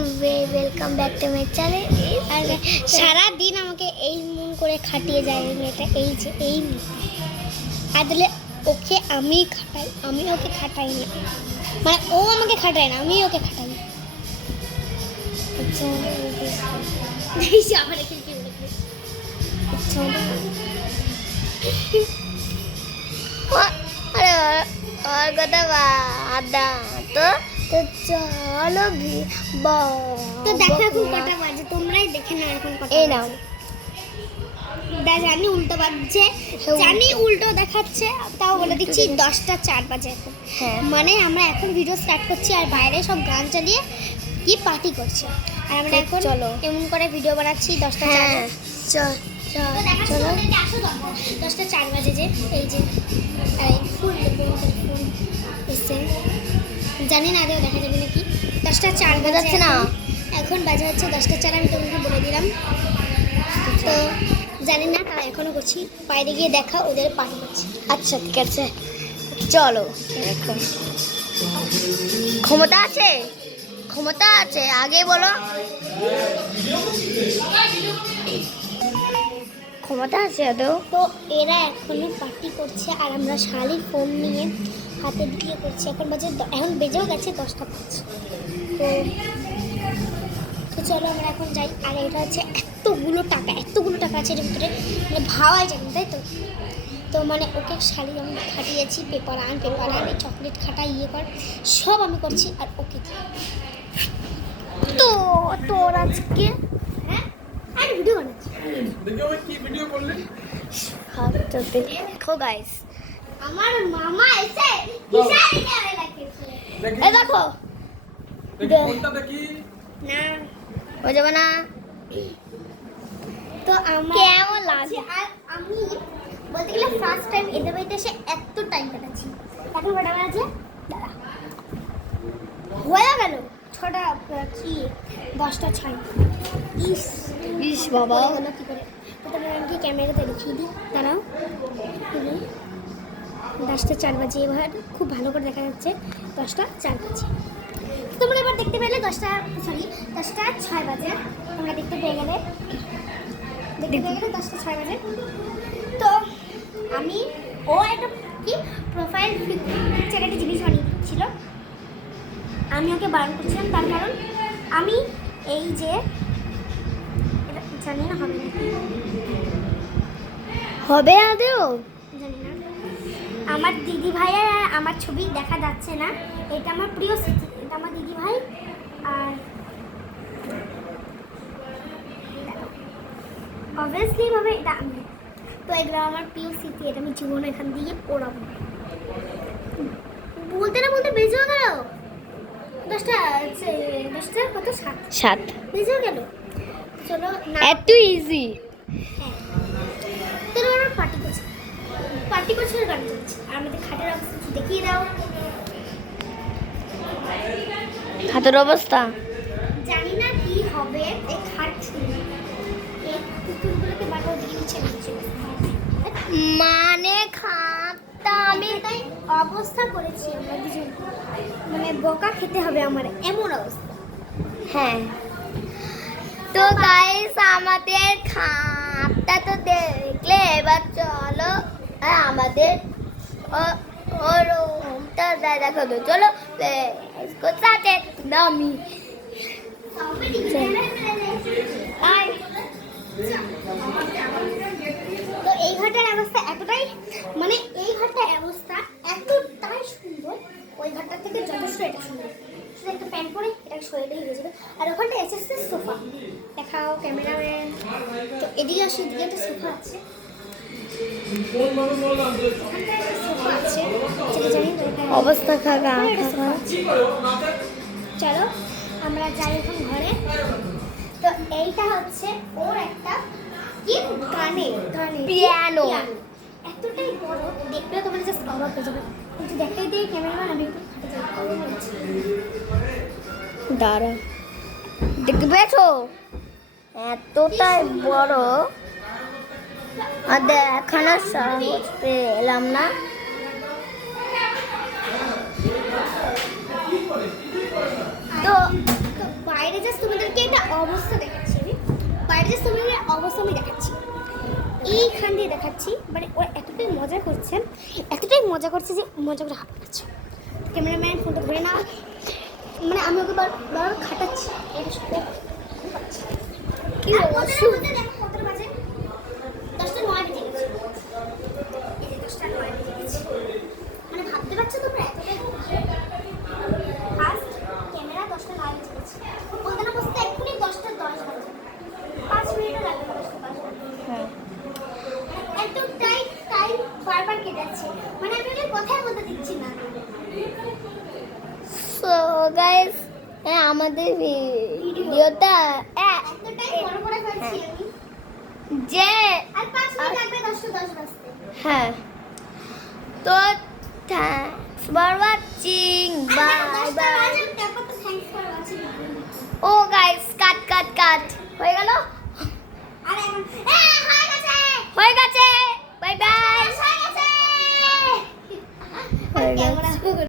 Welcome back to my channel. আর সারাদিন আমাকে এই মন করে খাটিয়ে যায় এই মেয়েটা, এই যে এই আর দিলে ওকে আমি খাটাই, আমি ওকে খাটাই না, মানে ও আমাকে খাটায় না, আমি ওকে খাটাই। আচ্ছা আমার এখানে কি বলে আরে আর কথা বাদা তো তো চলো তো দেখো এখন কটা বাজে, তোমরাই দেখে নাও এখন কটা। এই নাও জানি উল্টো বাজছে, জানি উল্টো দেখাচ্ছে, তাও বলে দিচ্ছি 10টা 4 বাজে এখন। হ্যাঁ মানে আমরা এখন ভিডিও স্টার্ট করছি আর বাইরে সব গান চালিয়ে কি পার্টি করছে, আর আমরা এখন চলো এমন করে ভিডিও বানাচ্ছি 10টা 4। চলো 10টা 4 বাজে যে এই যে ফুল এসছে, জানি না আদেও দেখা যাবে নাকি। 10টা 4 বাজে না, এখন বাজে হচ্ছে 10টা 4। আমি তোমাকে বলে দিলাম তো জানি না, তাই এখনো করছি। বাইরে গিয়ে দেখা ওদের পার্টি করছি। আচ্ছা ঠিক আছে চলো। এখন ক্ষমতা আছে, ক্ষমতা আছে, আগে বলো ক্ষমতা আছে আদৌ। তো এরা এখনো পার্টি করছে আর আমরা শালির ফোন নিয়ে হাতে দিয়ে করছি। এখন বেজেও গেছে 10টা 5। তো চলো আমরা এখন যাই। আর এটা হচ্ছে এতগুলো টাকা আছে এর ভিতরে, মানে ভাবাই যায় না, তাই তো। তো মানে ওকে শাড়ি আমি খাটিয়েছি, পেপার আন চকলেট খাটা, ইয়ে কর, সব আমি করছি আর ওকে তো তোর আজকে হ্যাঁ আমি ভিডিও বানাচ্ছি। দেখো গাইস আমার মামা এসে দেখো না হয়ে যাবে না। তো আমার কেমন লাগে, আর আমি বলতে গেলে ফার্স্ট টাইম এদের বাড়িতে এসে এত টাইম কাটাচ্ছি। এখন কটা বাজে হয়ে গেল 6টা কি 10টা 6। ইস বাবা হলো কি করে। তো তোমরা আমাকে ক্যামেরাতে দেখিয়ে দিই, দাঁড়াও। 10টা 4 বাজে, এবার খুব ভালো করে দেখা যাচ্ছে 10টা 4 বাজে। তোমরা এবার দেখতে পেলে 10টা 6 বাজে, তোমরা দেখতে পেয়ে গেলে 10টা 6 বাজে। তো আমি একটা কি প্রোফাইল পিকচার একটা জিনিস বানিয়ে দিচ্ছিল, আমি ওকে বারণ করছিলাম, তার কারণ আমি এই যে এটা জানি না হবে নাকি, হবে আদেও জানি না। আমার দিদি ভাই আর আমার ছবি দেখা যাচ্ছে না, এটা আমার প্রিয় স্মৃতি, এটা আমার দিদি ভাই আর অবভিয়াসলি ভাবে এটা আমি। তো এগুলো আমার প্রিয় স্মৃতি, এটা আমি জীবনে এখান দিয়ে পড়াবো। বলতে না বলতে বেজেও গেল 10টা কত 7 বেজেও গেল। চলো এত ইজি। হ্যাঁ তো আমরা পার্টি করছি আর গান করছি, আর আমাদের খাটের অবস্থা দেখিয়ে দাও। খাটের অবস্থা জানি না কি হবে, এই খাট এই পুতুলগুলোকে বারবার দিয়ে নিচে মানে খাটটা আমি তাই অবস্থা করেছি আমরা দুজন, মানে বকা খেতে হবে আমার এমন অবস্থা। হ্যাঁ তো গাইস আমাদের খাটটা তো দেখলে, এবার চলো আমাদের রুমটা দেখো তো, চলো কোথাতে নামি। তো এই ঘরটার অবস্থা এতটাই, মানে এই ঘরটার অবস্থা এতটাই সুন্দর, ওই ঘরটার থেকে যথেষ্ট এটা সুন্দর। শুধু একটা প্যান্ট পরে এটা শরীরেই হয়ে যাবে। আর ওখানটা এসেছে সোফা, দেখাও ক্যামেরাম্যান। তো এদিকে আসে, এদিকে একটা সোফা আছে, অবস্থা খাগা। চলো আমরা যাই এখন ঘরে। তো এইটা হচ্ছে ওর একটা কি পিয়ানো, এতটাই বড় দেখলে তোমার জাস্ট অবাক হয়ে যাবে। কিন্তু দেখাই দিয়ে ক্যামেরাম্যান, আমি একটু দাঁড়া দেখবে তো এতটাই বড়, আর দেখানো সাহস পেলাম না। তো বাইরে বাইরে জাস্ট তোমাদেরকে একটা অবস্থা দেখাচ্ছি আমি। বাইরে জাস্ট তোমাদের অবস্থা আমি দেখাচ্ছি, এইখান দিয়ে দেখাচ্ছি। মানে ওরা এতটাই মজা করছে যে মজা করে হাঁপ পাচ্ছে। ক্যামেরাম্যান ফোনটা ধরে না, মানে আমি ওকে বারবার খাটাচ্ছি। কি অবস্থা দেখো কত বাজে, 10:09 বেজে গেছে। এই যে 10:09 বেজে গেছে, মানে ভাবতে পারছো তোমরা এতটাই ফাস্ট ক্যামেরা। 10:09 বেজে গেছে, বলতে না বসতে এক্ষুনি 10:10 বাজে, 5 মিনিটও লাগবে না 10:10 বাজে। হ্যাঁ, এতটাই টাইম বারবার কেটে যাচ্ছে, মানে আমি ওকে কথাই বলতে দিচ্ছি না। সো গাইস, আমাদের ভিডিওটা এতটাই বড় করে ফেলছি আমি যে আর 5 মিনিট লাগবে 10:10 বাজতে। হ্যাঁ, তো thanks for watching, bye bye. তারপর তো thanks for watching. O guys, কাট হয়ে গেল, আর এখন হয়ে গেছে, বাই বাই। হয়ে গেছে। হয়ে গেছে।